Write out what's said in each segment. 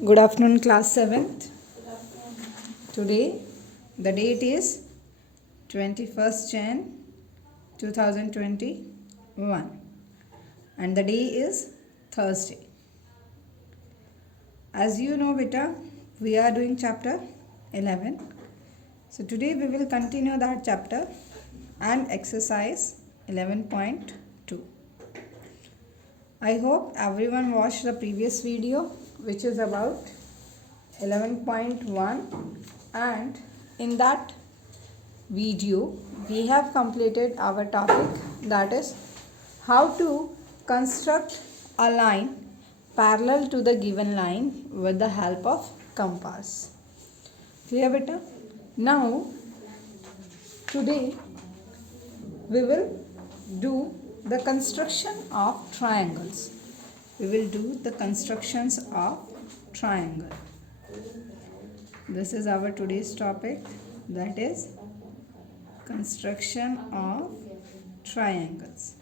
Good afternoon, class 7th. Today, the date is 21st Jan 2021 and the day is Thursday. As you know, beta, we are doing chapter 11. So today we will continue that chapter and exercise 11.2. I hope everyone watched the previous video, which is about 11.1, and in that video we have completed our topic, that is how to construct a line parallel to the given line with the help of compass. Clear beta? Now today we will do the construction of triangles. We will do the constructions of triangle. This is our today's topic, that is construction of triangles.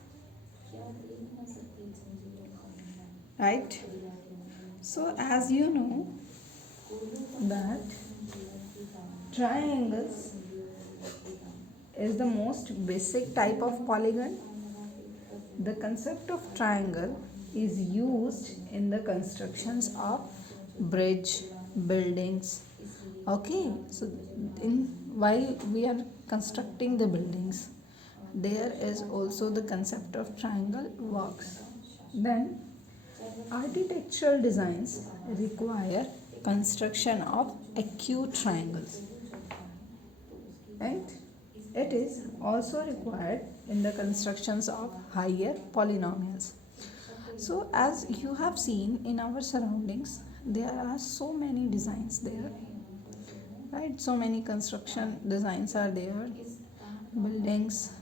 Right? So as you know that triangles is the most basic type of polygon. The concept of triangle is used in the constructions of bridge, buildings. Okay, so while we are constructing the buildings, there is also the concept of triangle works. Then architectural designs require construction of acute triangles, right? It is also required in the constructions of higher polynomials. So as you have seen in our surroundings, there are so many designs there, right? So many construction designs are there, buildings.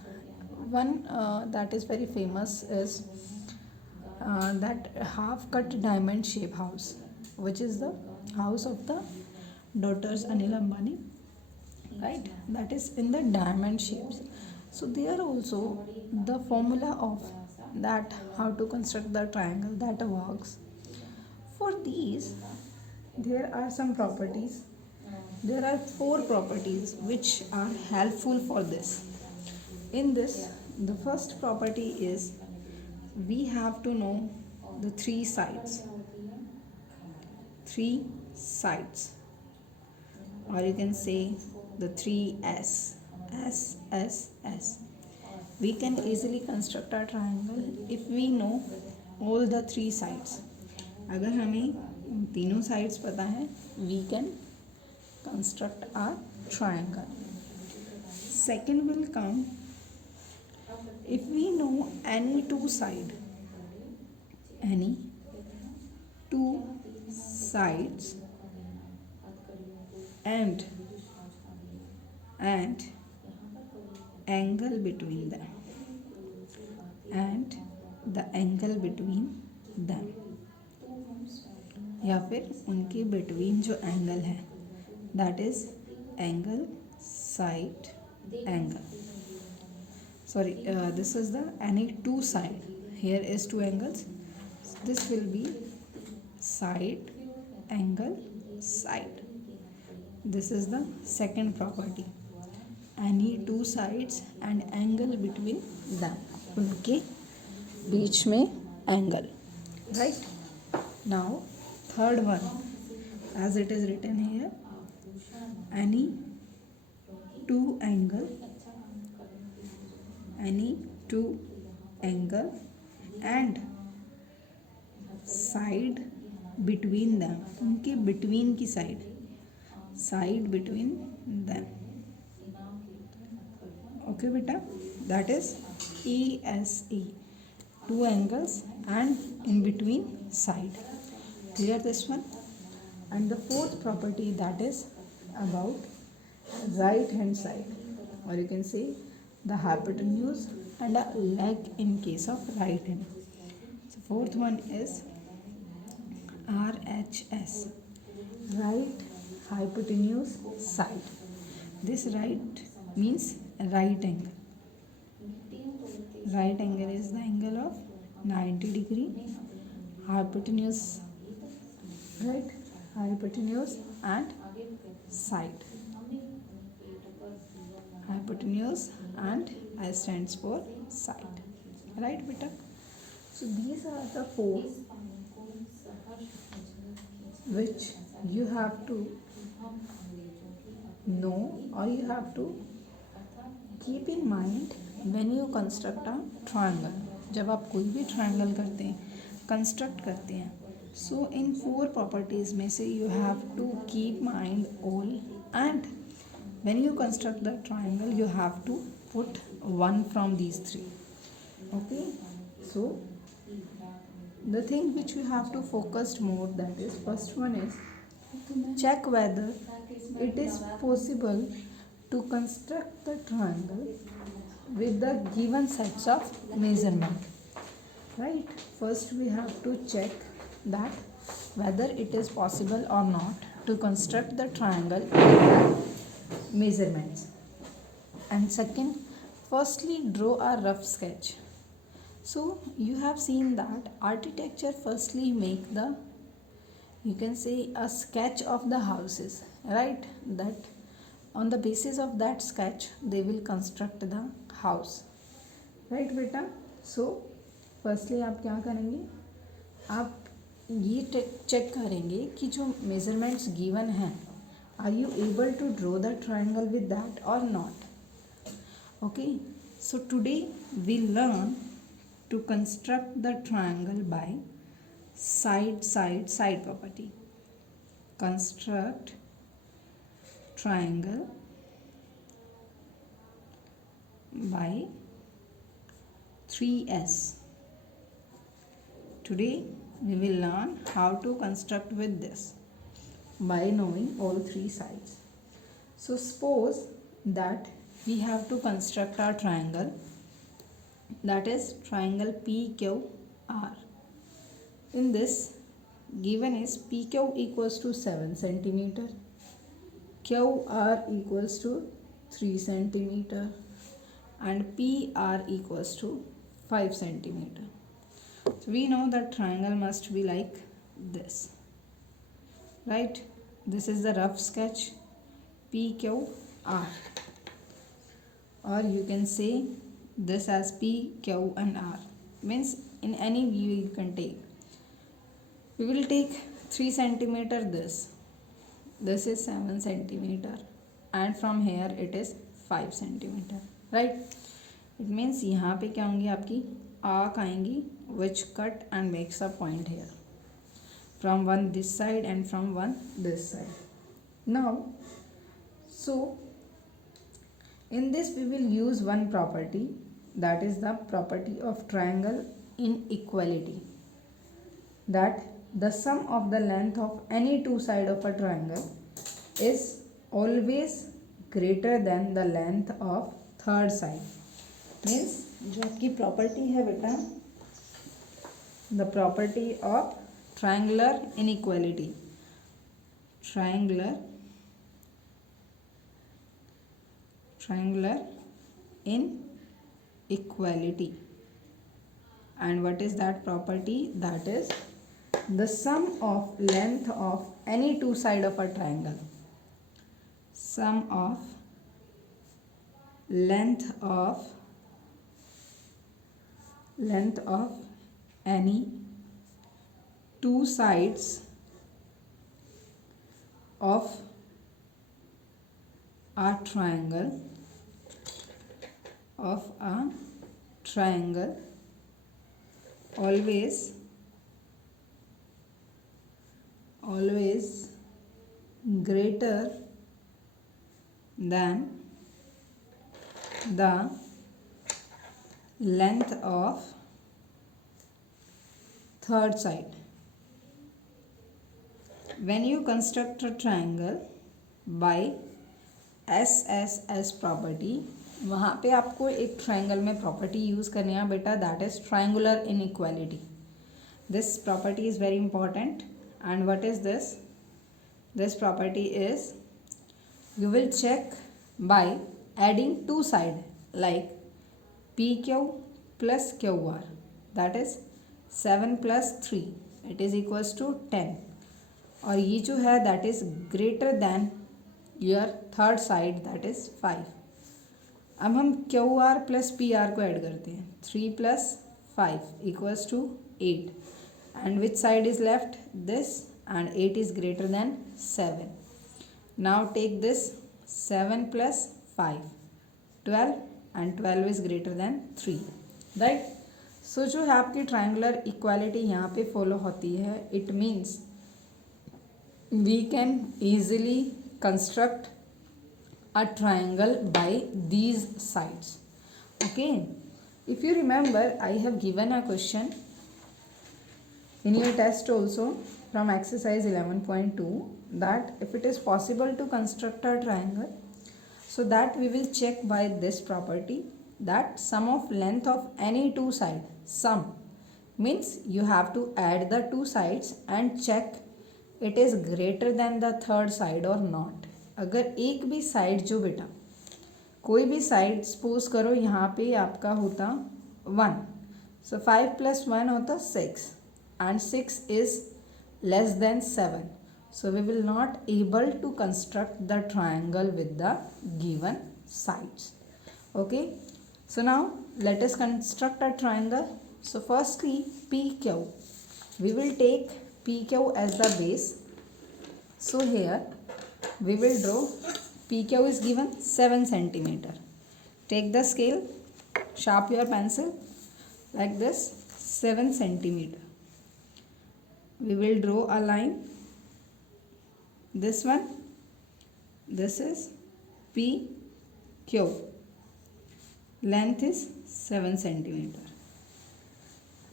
One that is very famous is that half cut diamond shape house, which is the house of the daughters Anil Ambani, right? That is in the diamond shapes. So there also the formula of that how to construct the triangle that works. For these there are some properties. There are 4 properties which are helpful for this. In this, the first property is we have to know the 3 sides. 3 sides, or you can say the 3S. S, S, S. We can easily construct a triangle if we know all the 3 sides. अगर हमें तीनों sides पता है, we can construct a triangle. Second will come if we know any 2 sides and angle between them, and the angle between them, या फिर उनके between जो angle है, that is angle, side angle. Sorry, this is the any 2 side. Here is 2 angles. This will be side, angle, side. This is the second property. Any 2 sides and angle between them. उनके बीच में angle. Right? Now, third one, as it is written here, any 2 angle and side between them. उनके between की side between them. Okay beta, that is ESE, 2 angles and in between side. Clear this one? And the fourth property, that is about right hand side, or you can say the hypotenuse and a leg in case of right hand. So fourth one is RHS, right hypotenuse side. This right means right angle. Right angle is the angle of 90 degree. Hypotenuse, right? hypotenuse and side. Hypotenuse and S stands for side. Right, beta? So these are the four which you have to know, or you have to keep in mind when you construct a triangle. जब आप कोई भी triangle करते हैं, construct करते हैं, so in four properties में से you have to keep mind all, and when you construct the triangle you have to put one from these three. Okay, so the thing which you have to focus more, that is, first one is check whether it is possible to construct the triangle with the given sets of measurement. Right, first we have to check that whether it is possible or not to construct the triangle with the measurements. And second, firstly draw a rough sketch. So you have seen that architecture firstly make the, you can say, a sketch of the houses, right? That on the basis of that sketch they will construct the house, right beta? So firstly आप क्या करेंगे, आप ये check करेंगे कि जो measurements given हैं, are you able to draw the triangle with that or not? Okay, so today we learn to construct the triangle by side property. Construct triangle by 3S. Today we will learn how to construct with this by knowing all three sides. So suppose that we have to construct our triangle, that is triangle PQR. In this, given is PQ equals to 7 centimeter, QR equals to 3 centimeter, and PR equals to 5 centimeter. So we know that triangle must be like this, right? This is the rough sketch PQR, or you can say this as P, Q and R, means in any view you can take. We will take 3 centimeter this is 7 centimeter, and from here it is 5 centimeter, right? It means यहाँ पे क्या होंगी, आपकी arc आएंगी which cut and makes a point here from one this side and from one this side. Now, so in this we will use one property, that is the property of triangle inequality, that the sum of the length of any two sides of a triangle is always greater than the length of third side. Means जो आपकी property है बेटा, the property of triangular inequality, triangular inequality. And what is that property? That is the sum of length of any two sides of a triangle. Sum of length of any two sides of a triangle always greater than the length of third side. When you construct a triangle by SSS property, वहाँ पे आपको एक triangle में property use करनी है बेटा, that is triangular inequality. This property is very important. And what is this? This property is you will check by adding two side like PQ plus QR, that is 7 plus 3, it is equals to 10. और ये जो है that is greater than your third side that is 5। अब हम Q R plus P R को add करते हैं। 3 + 5 = 8 and which side is left? This, and 8 is greater than 7. Now take this 7 + 5 12 and 12 is greater than 3, right? So जो है आपकी triangular equality यहाँ पे फॉलो होती है। It means we can easily construct a triangle by these sides. Okay, if you remember, I have given a question in your test also from exercise 11.2 that if it is possible to construct a triangle, so that we will check by this property that sum of length of any two side, sum means you have to add the two sides and check it is greater than the third side or not. अगर एक भी side जो बेटा कोई भी side suppose करो यहाँ पे आपका होता 1, सो 5 + 1 होता 6 and 6 is less than 7, so we will not able to construct the triangle with the given sides. Okay, so now let us construct a triangle. So firstly PQ, we will take PQ as the base. So here we will draw PQ is given 7 centimeter. Take the scale, sharp your pencil like this, 7 centimeter. We will draw a line. This one, this is PQ. Length is 7 centimeter.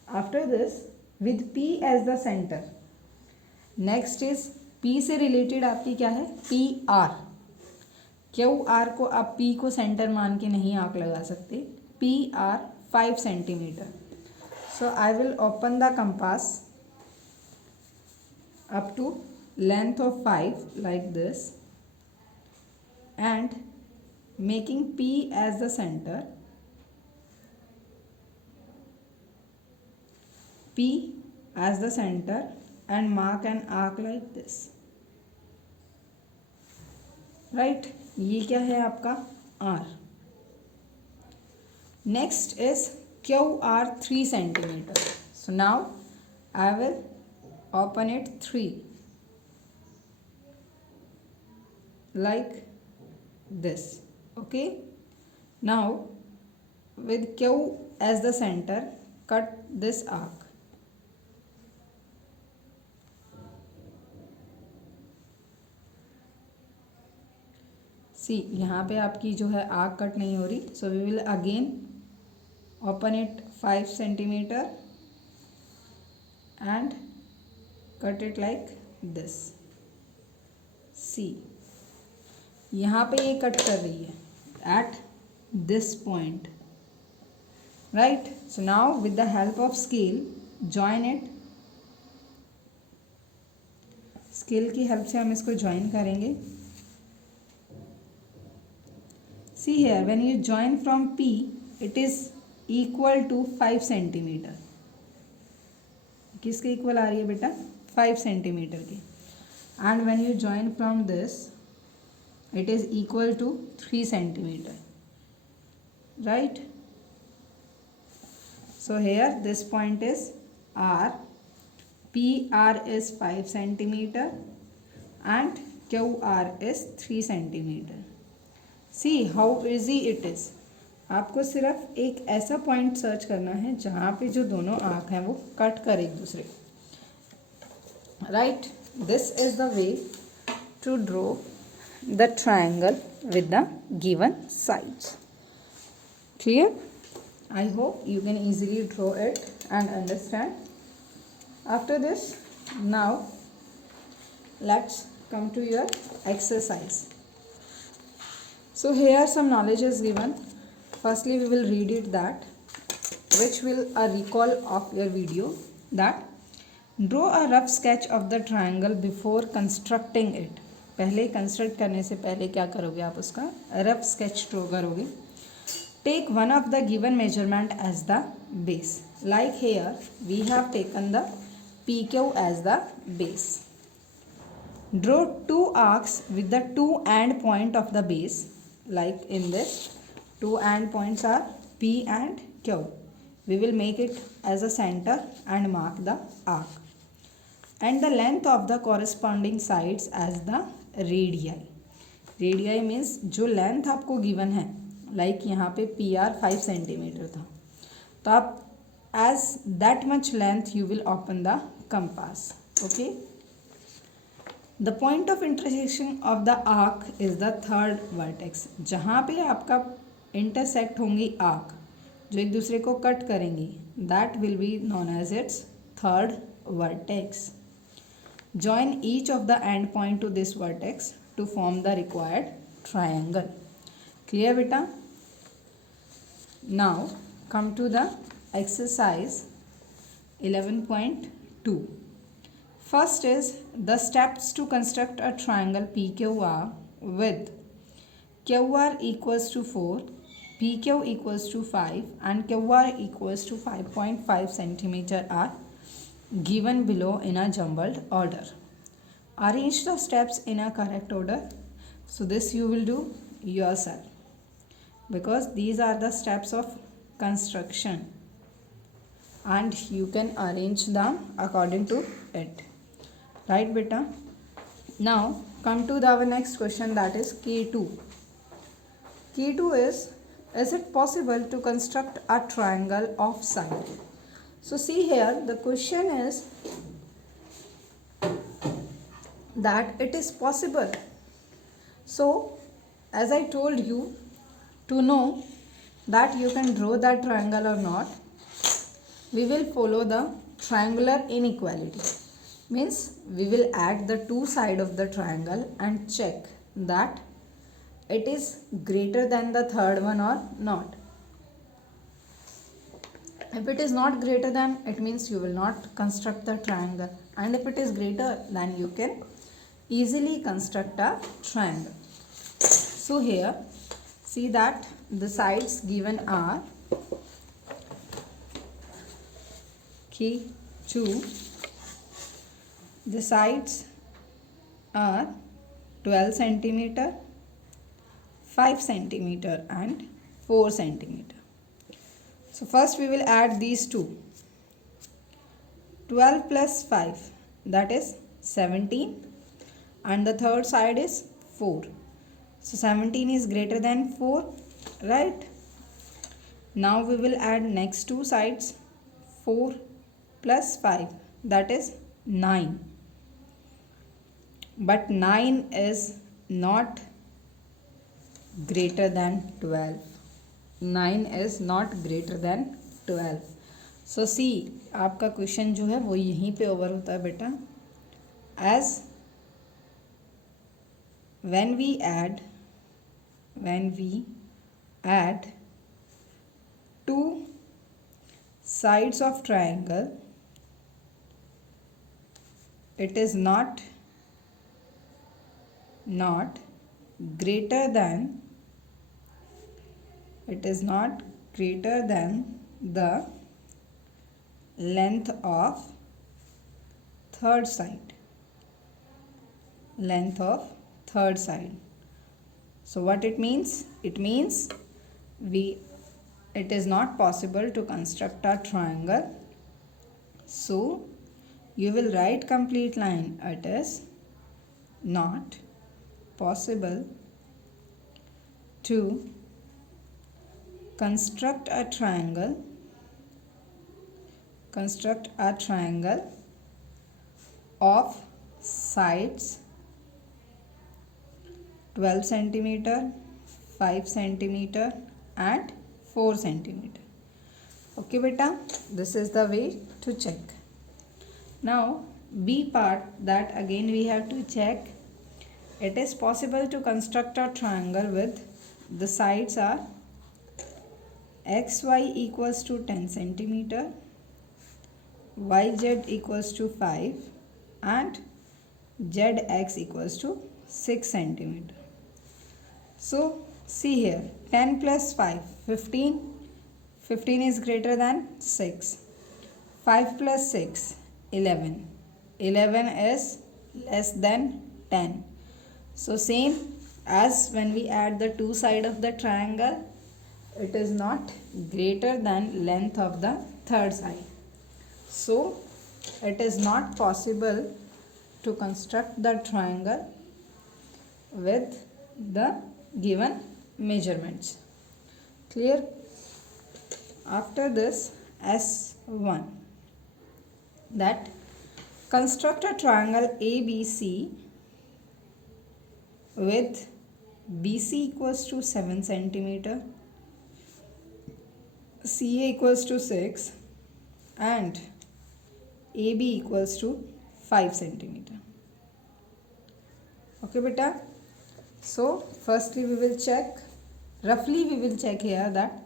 After this, with P as the center, next is P से related आपकी क्या है? PR. QR को आप P को centre मान के नहीं आंक लगा सकते। PR 5 centimeter. So I will open the compass up to length of 5 like this and making P as the center, P as the center and mark an arc like this, right? ये क्या है आपका R. Next is QR 3 centimeter. So now I will open it 3 like this. Okay, now with Q as the center, cut this arc. सी यहाँ पे आपकी जो है arc cut नहीं हो रही, so we will again open it 5 centimeter and cut it like this. See यहाँ पे ये कट कर रही है at this point, right? So now with the help of scale join it. Scale की हेल्प से हम इसको ज्वाइन करेंगे। See here, when you join from P, it is equal to 5 centimeter. किसके इक्वल आ रही है बेटा? 5 centimeter की। And when you join from this, it is equal to 3 centimeter. Right? So here this point is R. PR is 5 centimeter and QR is 3 centimeter. See how easy it is. आपको सिर्फ एक ऐसा point search करना है जहाँ पे जो दोनों आँख हैं वो कट कर एक दूसरे, right? This is the way to draw the triangle with the given sides. Clear? I hope you can easily draw it and understand. After this now let's come to your exercise. So here some knowledge is given. Firstly we will read it, that which will a recall of your video, that draw a rough sketch of the triangle before constructing it. पहले construct करने से पहले क्या करोगे आप? उसका rough sketch draw करोगे। Take one of the given measurement as the base, like here we have taken the PQ as the base. Draw two arcs with the two end point of the base. Like in this, two end points are P and Q. We will make it as a center and mark the arc. And the length of the corresponding sides as the radii. Radii means जो length आपको given है, like यहाँ पे PR 5 centimetre था, तो आप as that much length you will open the compass. Okay. The point of intersection of the arc is the third vertex. जहाँ पे आपका intersect होंगी arc, जो एक दूसरे को कट करेंगी, that will be known as its third vertex. Join each of the end point to this vertex to form the required triangle. Clear beta? Now come to the exercise 11.2. First is the steps to construct a triangle PQR with QR equals to 4, PQ equals to 5 and QR equals to 5.5 centimeter are given below in a jumbled order. Arrange the steps in a correct order. So this you will do yourself, because these are the steps of construction and you can arrange them according to it. Right beta? Now come to our next question, that is K2. K2 is it possible to construct a triangle of side? So see here, the question is that it is possible. So as I told you, to know that you can draw that triangle or not, we will follow the triangular inequality. Means we will add the two sides of the triangle and check that it is greater than the third one or not. If it is not greater than, it means you will not construct the triangle, and if it is greater, then you can easily construct a triangle. So here see that the sides given are K2. The sides are 12 centimeter, 5 centimeter and 4 centimeter. So first we will add these two. 12 plus 5, that is 17, and the third side is 4. So 17 is greater than 4, right? Now we will add next two sides. 4 plus 5, that is 9. But 9 is not greater than 12. 9 is not greater than 12. So see, आपका question जो है वो यहीं पे over होता है बेटा. As when we add two sides of triangle, it is not greater than the length of third side. So what it means? It means it is not possible to construct a triangle. So you will write complete line. It is not possible to construct a triangle of sides 12 centimeter, 5 centimeter and 4 centimeter. Okay beta, this is the way to check. Now B part, that again we have to check. It is possible to construct a triangle with the sides are xy equals to 10 centimeter, yz equals to 5 and zx equals to 6 centimeter. So see here, 10 plus 5, 15. 15 is greater than 6. 5 plus 6, 11. 11 is less than 10. So same as when we add the two sides of the triangle, it is not greater than length of the third side. So it is not possible to construct the triangle with the given measurements. Clear? After this, S1, that construct a triangle ABC with BC equals to 7 centimeter, CA equals to 6 and AB equals to 5 centimeter. Okay beta. So firstly we will check, roughly we will check here that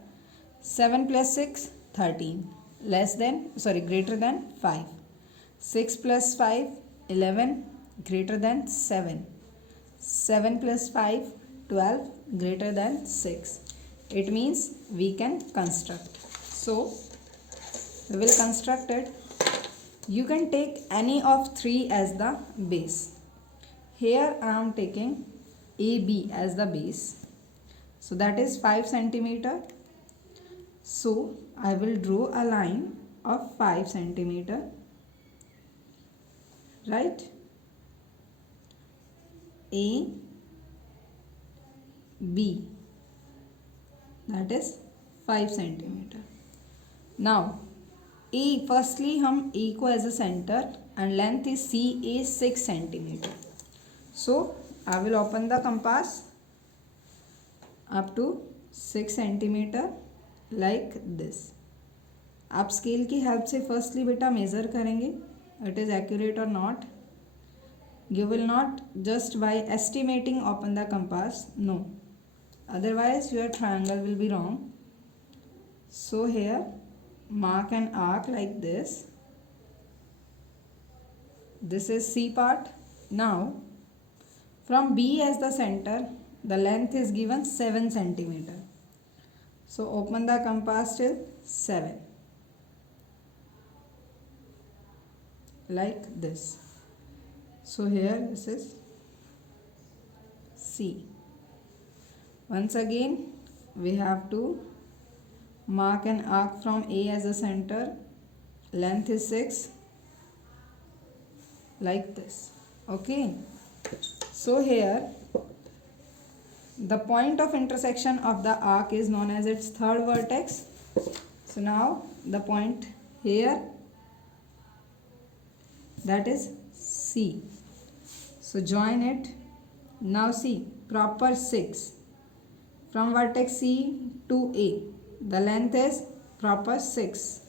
7 plus 6, 13, greater than 5. 6 plus 5, 11, greater than 7. 7 plus 5, 12, greater than 6. It means we can construct. So we will construct it. You can take any of 3 as the base. Here I am taking AB as the base. So that is 5 centimeter. So I will draw a line of 5 centimeter. Right? A, B, that is 5 centimeter. Now A, firstly हम A को as a center and length is CA 6 centimeter. So I will open the compass up to 6 centimeter like this. आप scale की help से firstly बेटा measure करेंगे it is accurate or not. You will not just by estimating open the compass, no, otherwise your triangle will be wrong. So here mark an arc like this. This is C part. Now from B as the center, the length is given 7 centimeter. So open the compass till 7 like this. So here this is C. Once again we have to mark an arc from A as a center. Length is 6 like this. Okay. So here the point of intersection of the arc is known as its third vertex. So now the point here, that is C. So join it. Now see, proper 6 from vertex C to A. The length is proper 6.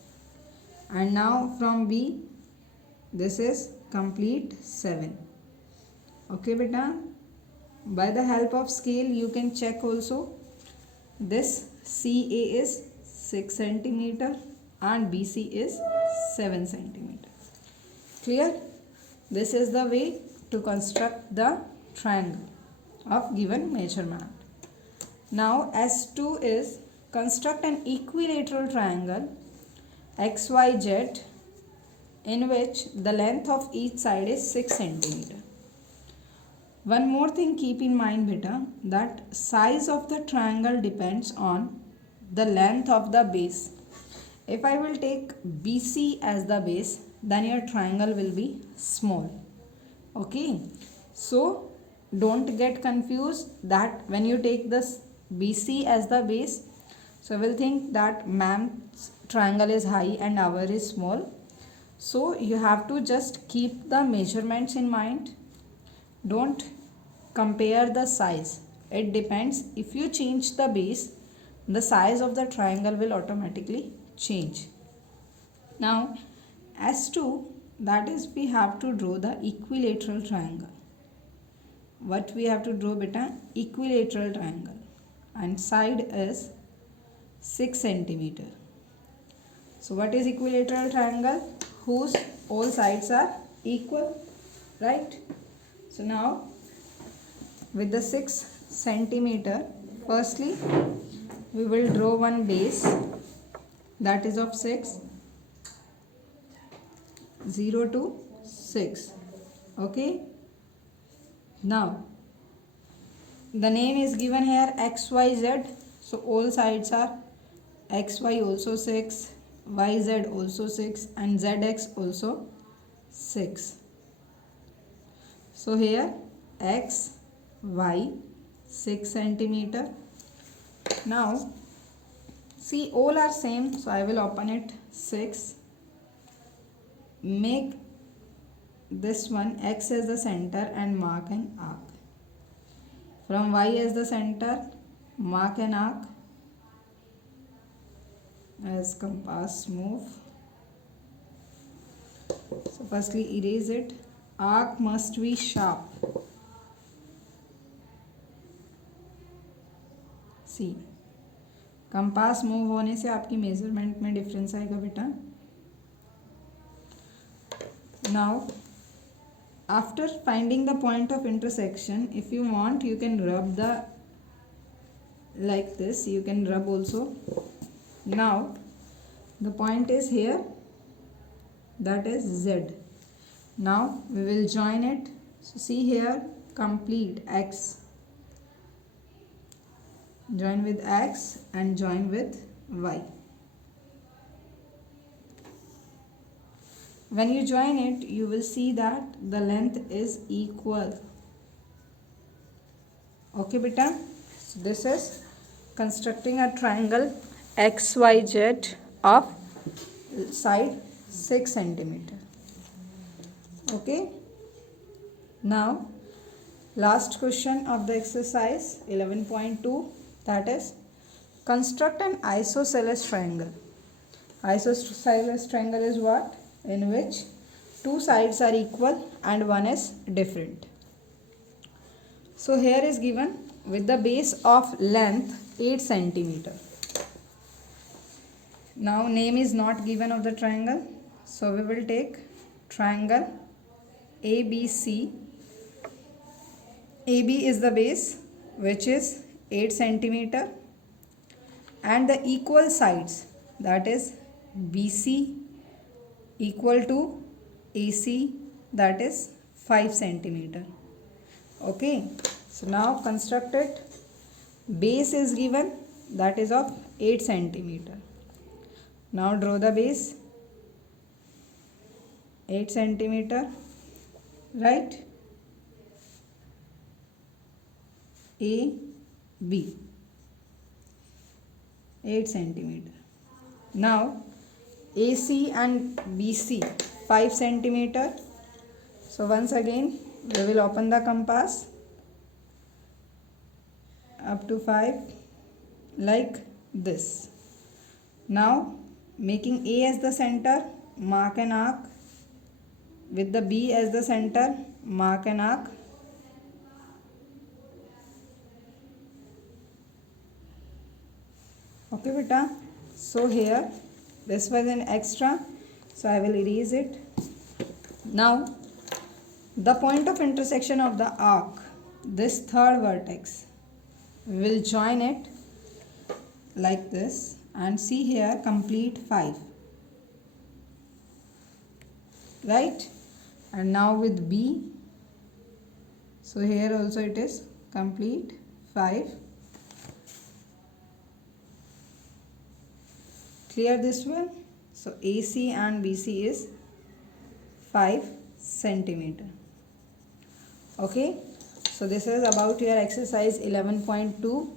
And now from B, this is complete 7. Okay beta. By the help of scale you can check also. This CA is 6 centimeter and BC is 7 centimeter. Clear? This is the way to construct the triangle of given measurement. Now S2 is construct an equilateral triangle XYZ in which the length of each side is 6 centimeter. One more thing keep in mind beta, that size of the triangle depends on the length of the base. If I will take BC as the base, then your triangle will be small. Okay. So don't get confused that when you take this BC as the base, so we'll think that ma'am's triangle is high and our is small. So you have to just keep the measurements in mind. Don't compare the size. It depends. If you change the base, the size of the triangle will automatically change. Now S2, that is we have to draw the equilateral triangle. What we have to draw beta? Equilateral triangle. And side is 6 centimeter. So what is equilateral triangle? Whose all sides are equal, right? So now with the 6 centimeter, firstly we will draw one base that is of 6, 0 to 6. Okay. Now the name is given here XYZ, so all sides are XY also 6, YZ also 6, and ZX also 6. So here X, Y 6 centimeter. Now see, all are same, so I will open it 6. Make this one X as the center and mark an arc. From Y as the center, mark an arc as compass move. So firstly erase it. Arc must be sharp. See, compass move होने से आपकी measurement में difference आएगा बेटा. Now after finding the point of intersection, if you want you can rub the like this, you can rub also. Now the point is here, that is Z. Now we will join it. So see here, complete X, join with X and join with Y. When you join it, you will see that the length is equal. Okay beta, so this is constructing a triangle XYZ of side 6 centimeter. Okay, now last question of the exercise 11.2, that is construct an isosceles triangle. Isosceles triangle is what? In which two sides are equal and one is different. So here is given with the base of length 8 centimeter. Now name is not given of the triangle, so we will take triangle ABC. AB is the base which is 8 centimeter and the equal sides, that is BC equal to AC, that is 5 centimeter. Okay, so now construct it. Base is given, that is of 8 centimeter. Now draw the base 8 centimeter, right? A, B 8 centimeter. Now AC and BC 5 centimeter. So once again we will open the compass up to 5 like this. Now making A as the center, mark an arc. With the B as the center, mark an arc. Okay beta, so here this was an extra, so I will erase it. Now the point of intersection of the arc, this third vertex, we will join it like this and see here complete 5, right? And now with B, so here also it is complete 5. Clear this one? So AC and BC is 5 centimeter. Okay, so this is about your exercise 11.2,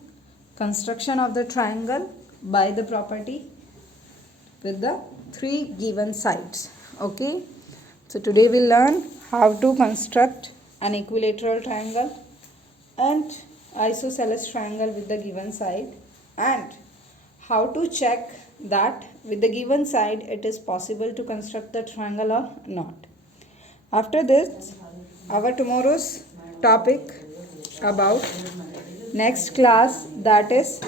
construction of the triangle by the property with the 3 given sides. Okay, so today we'll learn how to construct an equilateral triangle and isosceles triangle with the given side, and how to check that with the given side it is possible to construct the triangle or not. After this, our tomorrow's topic about next class, that is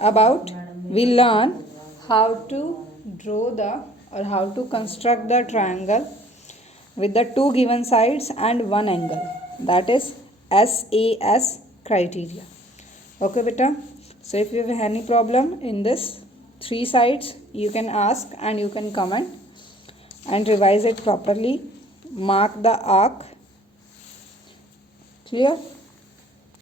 about we learn how to draw the or how to construct the triangle with the 2 given sides and 1 angle, that is SAS criteria. Okay beta, so if you have any problem in this 3 sides, you can ask and you can comment and revise it properly. Mark the arc Clear?